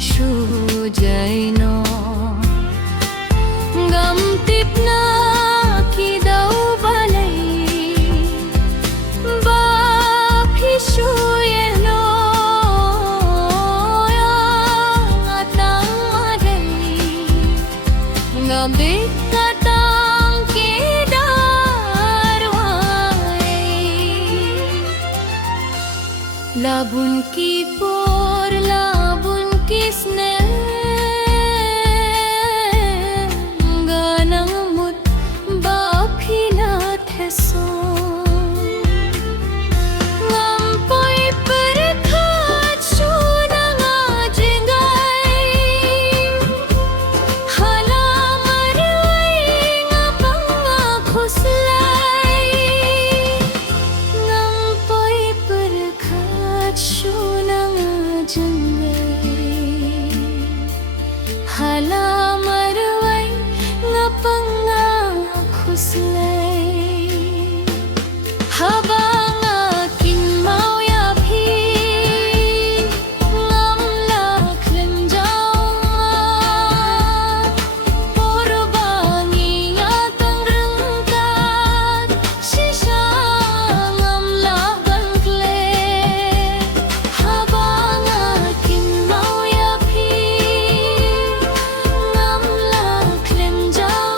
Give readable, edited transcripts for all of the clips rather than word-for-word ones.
sujai no gam tip na ki dau balai ba phi shuye no atang madai ngam dik katang ki darwai labun ki por labun kisne ganang mut ba philat hai so ngam poi par khat shuna nga jingai hala marwai nga panga khuslai ngam poi par khat shuna nga jingai hala marwai nga panga khuslai haba nga kinmau ya phi ngam la khlem jaw porbangi ya tang rung kat shisha ngam la ban kle haba nga kinmau ya phi ngam la khlem jaw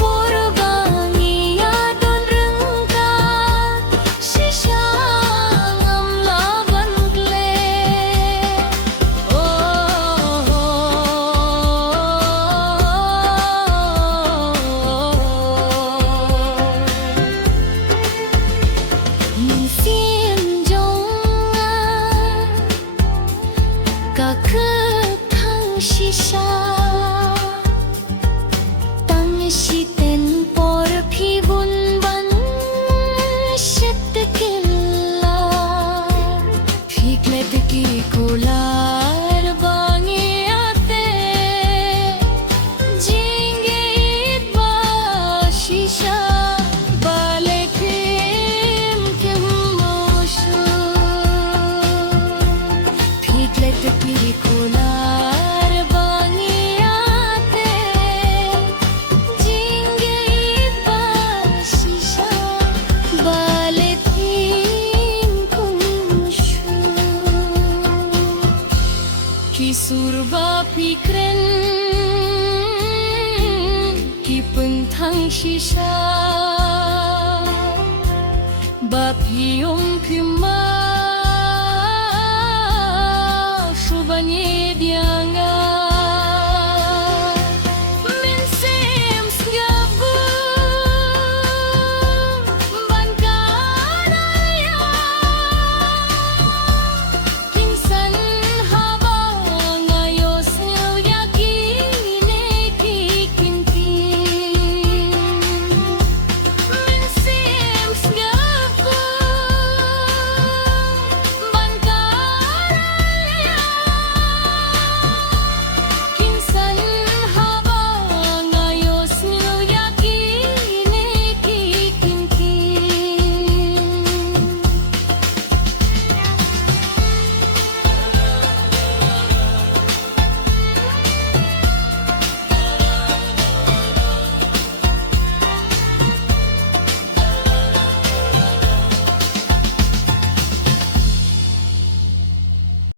porbangi ya don rung kat shisha ngam la ban kle min xiên jong ka khơ thang shisha tang shi ten por phi bun ban shet killa phiklet ki kular bangi ate jinge ba shisha bale kim kim moshu phiklet ki kular bangi ate jinge ba shisha bale kim kim moshu ki surba pikren ki penthang shisha ba phiom phima shubanye dia